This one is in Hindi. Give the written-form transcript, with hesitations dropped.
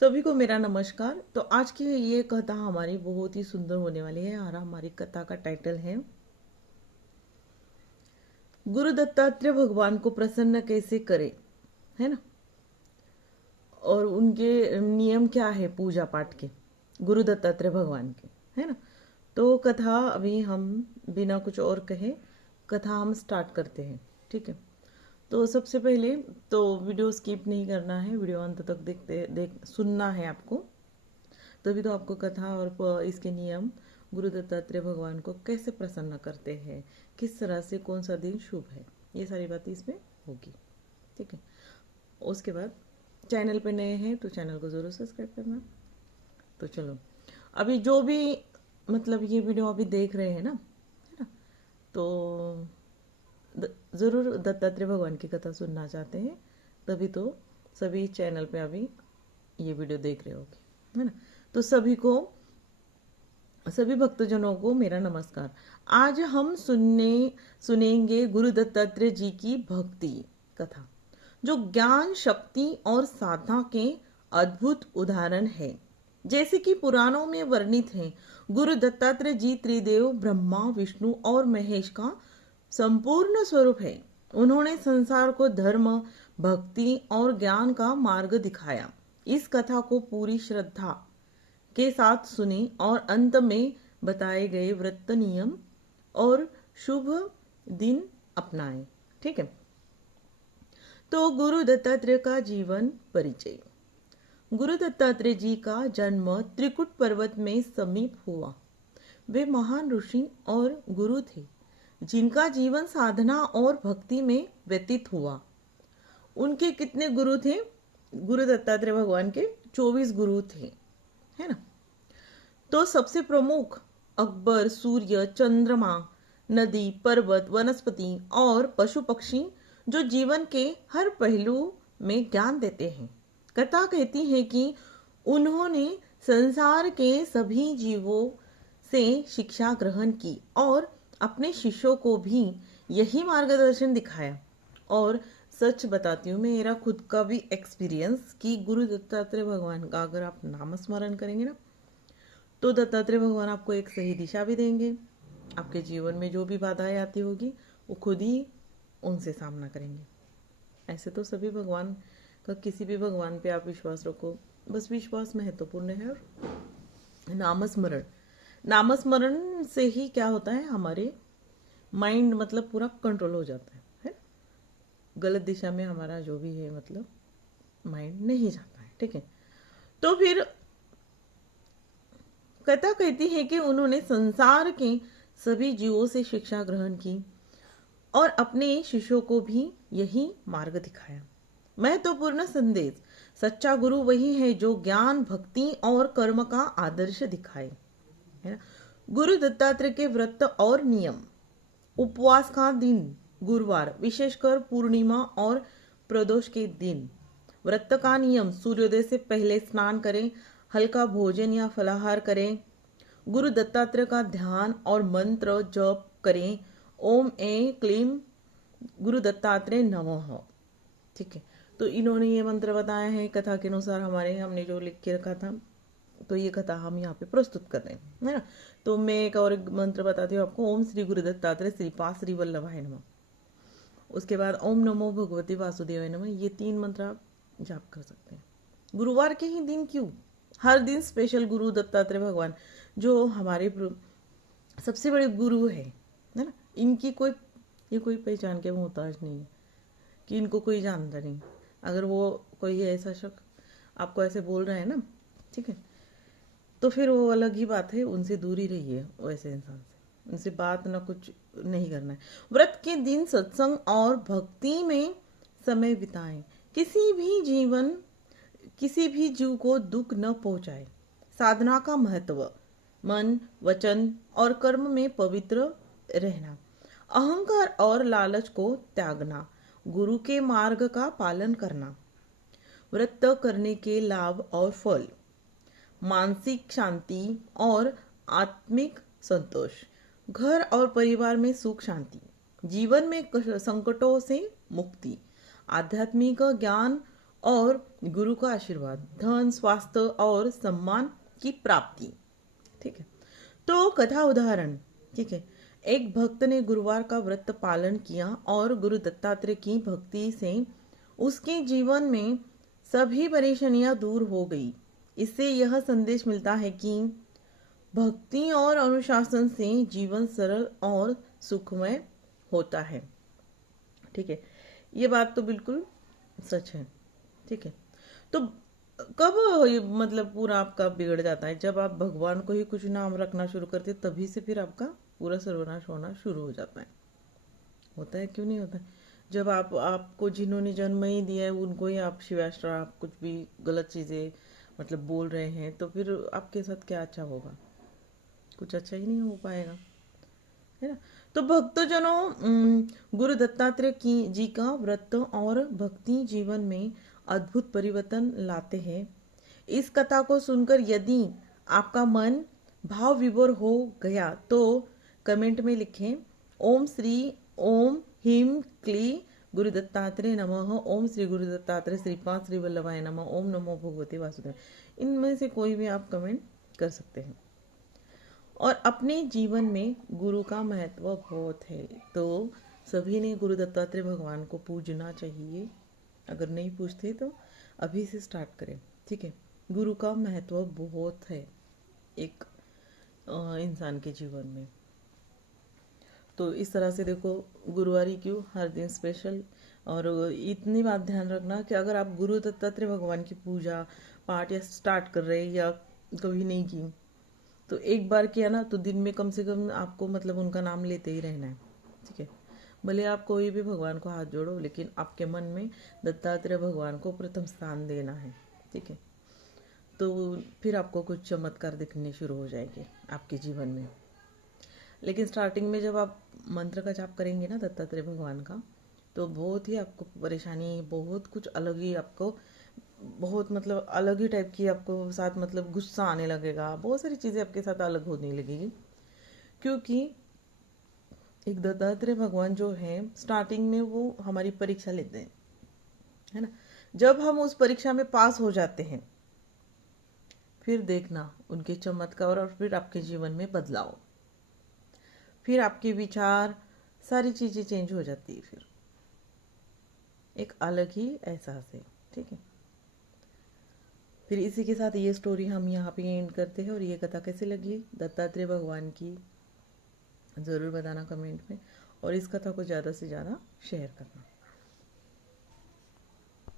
सभी को मेरा नमस्कार। तो आज की ये कथा हमारी बहुत ही सुंदर होने वाली है और हमारी कथा का टाइटल है गुरु दत्तात्रेय भगवान को प्रसन्न कैसे करें, है ना। और उनके नियम क्या है पूजा पाठ के, गुरु दत्तात्रेय भगवान के, है ना। तो कथा अभी हम बिना कुछ और कहे कथा हम स्टार्ट करते हैं, ठीक है। तो सबसे पहले तो वीडियो स्किप नहीं करना है, वीडियो अंत तक देख सुनना है आपको, तभी तो आपको कथा और इसके नियम गुरु दत्तात्रेय भगवान को कैसे प्रसन्न करते हैं, किस तरह से, कौन सा दिन शुभ है, ये सारी बातें इसमें होगी, ठीक है। उसके बाद चैनल पे नए हैं तो चैनल को ज़रूर सब्सक्राइब करना। तो चलो, अभी जो भी मतलब ये वीडियो अभी देख रहे हैं ना, है ना, तो ज़रूर दत्तात्रेय भगवान की कथा सुनना चाहते हैं, तभी तो सभी चैनल पे अभी ये वीडियो देख रहे होगे, है ना। तो सभी भक्तजनों को मेरा नमस्कार। आज हम सुनेंगे गुरु दत्तात्रेय जी की भक्ति कथा, जो ज्ञान, शक्ति और साधना के अद्भुत उदाहरण है। जैसे कि पुराणों में वर्णित है, गुरु दत्तात्रेय जी त्रिदेव ब्रह्मा, विष्णु और महेश का संपूर्ण स्वरूप है। उन्होंने संसार को धर्म, भक्ति और ज्ञान का मार्ग दिखाया। इस कथा को पूरी श्रद्धा के साथ सुने और अंत में बताए गए व्रत, नियम और शुभ दिन अपनाएं, ठीक है। तो गुरु दत्तात्रेय का जीवन परिचय। गुरु दत्तात्रेय जी का जन्म त्रिकुट पर्वत में समीप हुआ। वे महान ऋषि और गुरु थे, जिनका जीवन साधना और भक्ति में व्यतीत हुआ। उनके कितने गुरु थे? गुरु दत्तात्रेय भगवान के 24 गुरु थे, है ना। तो सबसे प्रमुख अकबर, सूर्य, चंद्रमा, नदी, पर्वत, वनस्पति और पशु पक्षी, जो जीवन के हर पहलू में ज्ञान देते हैं। कथा कहती है कि उन्होंने संसार के सभी जीवों से शिक्षा ग्रहण की और अपने शिष्यों को भी यही मार्गदर्शन दिखाया। और सच बताती हूँ, मेरा खुद का भी एक्सपीरियंस कि गुरु दत्तात्रेय भगवान का अगर आप नाम स्मरण करेंगे ना, तो दत्तात्रेय भगवान आपको एक सही दिशा भी देंगे। आपके जीवन में जो भी बाधाएं आती होगी वो खुद ही उनसे सामना करेंगे। ऐसे तो सभी भगवान का, किसी भी भगवान पे आप विश्वास रखो, बस विश्वास महत्वपूर्ण है। और नामस्मरण, नामस्मरण से ही क्या होता है, हमारे माइंड मतलब पूरा कंट्रोल हो जाता है। गलत दिशा में हमारा जो भी है मतलब माइंड नहीं जाता है, ठीक है। तो फिर कथा कहती है कि उन्होंने संसार के सभी जीवों से शिक्षा ग्रहण की और अपने शिष्यों को भी यही मार्ग दिखाया। महत्वपूर्ण संदेश। सच्चा गुरु वही है जो ज्ञान, भक्ति और कर्म का आदर्श दिखाए, है ना। गुरु दत्तात्रेय के व्रत और नियम। उपवास का दिन गुरुवार, विशेषकर पूर्णिमा और प्रदोष के दिन। व्रत का नियम, सूर्योदय से पहले स्नान करें, हल्का भोजन या फलाहार करें। गुरु दत्तात्रेय का ध्यान और मंत्र जप करें, ओम ऐं क्लीम गुरु दत्तात्रेय नमः, ठीक है। तो इन्होंने ये मंत्र बताया है कथा के अनुसार, हमने जो लिख के रखा था, तो ये कथा हम यहाँ पे प्रस्तुत कर रहे हैं, है ना। तो मैं एक और मंत्र बताती हूँ आपको। ओम श्री गुरु दत्तात्रेय श्रीपाद श्री वल्लभाय नमः। उसके बाद ओम नमो भगवती वासुदेवाय नमः। ये 3 मंत्र आप जाप कर सकते हैं। गुरुवार के ही दिन क्यों, हर दिन स्पेशल गुरु दत्तात्रेय भगवान जो हमारे सबसे बड़े गुरु है ना। इनकी ये कोई पहचान के मोहताज नहीं है कि इनको कोई जानता नहीं। अगर वो कोई ऐसा शख्स आपको ऐसे बोल रहा है ना, ठीक है, तो फिर वो अलग ही बात है, उनसे दूरी रहिए। वैसे इंसान से उनसे बात ना कुछ नहीं करना है। व्रत के दिन सत्संग और भक्ति में समय बिताएं। किसी भी जीव को दुख न पहुंचाए। साधना का महत्व। मन, वचन और कर्म में पवित्र रहना। अहंकार और लालच को त्यागना। गुरु के मार्ग का पालन करना। व्रत करने के लाभ और फल। मानसिक शांति और आत्मिक संतोष। घर और परिवार में सुख शांति। जीवन में संकटों से मुक्ति। आध्यात्मिक ज्ञान और गुरु का आशीर्वाद, धन, स्वास्थ्य और सम्मान की प्राप्ति। ठीक है, तो कथा उदाहरण। ठीक है, एक भक्त ने गुरुवार का व्रत पालन किया और गुरु दत्तात्रेय की भक्ति से उसके जीवन में सभी परेशानियां दूर हो गई। इससे यह संदेश मिलता है कि भक्ति और अनुशासन से जीवन सरल और सुखमय होता है। ठीक है, ये बात तो बिल्कुल सच है। ठीक है, तो कब ये मतलब पूरा आपका बिगड़ जाता है? जब आप भगवान को ही कुछ नाम रखना शुरू करते, तभी से फिर आपका पूरा सर्वनाश होना शुरू हो जाता है। होता है, क्यों नहीं होता है? जब आपको जिन्होंने जन्म ही दिया है उनको ही आप शिवाश्र, आप कुछ भी गलत चीजें मतलब बोल रहे हैं, तो फिर आपके साथ क्या अच्छा होगा? कुछ अच्छा ही नहीं हो पाएगा, है ना। तो भक्तजनों, गुरु दत्तात्रेय की जी का व्रत और भक्ति जीवन में अद्भुत परिवर्तन लाते हैं। इस कथा को सुनकर यदि आपका मन भाव विभोर हो गया तो कमेंट में लिखें ओम श्री ओम ह्रीं क्ली गुरु दत्तात्रेय नमः, ओम श्री गुरु दत्तात्रेय श्रीपाद श्री वल्लभाय नमः, ओम नमो भगवते वासुदेव। इनमें से कोई भी आप कमेंट कर सकते हैं। और अपने जीवन में गुरु का महत्व बहुत है, तो सभी ने गुरु दत्तात्रेय भगवान को पूजना चाहिए। अगर नहीं पूछते तो अभी से स्टार्ट करें। ठीक है, गुरु का महत्व बहुत है एक इंसान के जीवन में। तो इस तरह से देखो, गुरुवारी क्यों हर दिन स्पेशल। और इतनी बात ध्यान रखना कि अगर आप गुरु दत्तात्रेय भगवान की पूजा पाठ या स्टार्ट कर रहे हैं या कभी नहीं की, तो एक बार किया ना, तो दिन में कम से कम आपको मतलब उनका नाम लेते ही रहना है। ठीक है, भले आप कोई भी भगवान को हाथ जोड़ो, लेकिन आपके मन में दत्तात्रेय भगवान को प्रथम स्थान देना है। ठीक है, तो फिर आपको कुछ चमत्कार दिखने शुरू हो जाएंगे आपके जीवन में। लेकिन स्टार्टिंग में जब आप मंत्र का जाप करेंगे ना दत्तात्रेय भगवान का, तो बहुत ही आपको परेशानी, बहुत कुछ अलग ही आपको, बहुत मतलब अलग ही टाइप की आपको साथ मतलब गुस्सा आने लगेगा, बहुत सारी चीज़ें आपके साथ अलग होने लगेगी। क्योंकि एक दत्तात्रेय भगवान जो है, स्टार्टिंग में वो हमारी परीक्षा लेते हैं, है ना। जब हम उस परीक्षा में पास हो जाते हैं, फिर देखना उनके चमत्कार और फिर आपके जीवन में बदलाव, फिर आपके विचार, सारी चीज़ें चेंज हो जाती है। फिर एक अलग ही एहसास है। ठीक है, फिर इसी के साथ ये स्टोरी हम यहाँ पे एंड करते हैं। और ये कथा कैसी लगी दत्तात्रेय भगवान की, ज़रूर बताना कमेंट में, और इस कथा को ज़्यादा से ज़्यादा शेयर करना।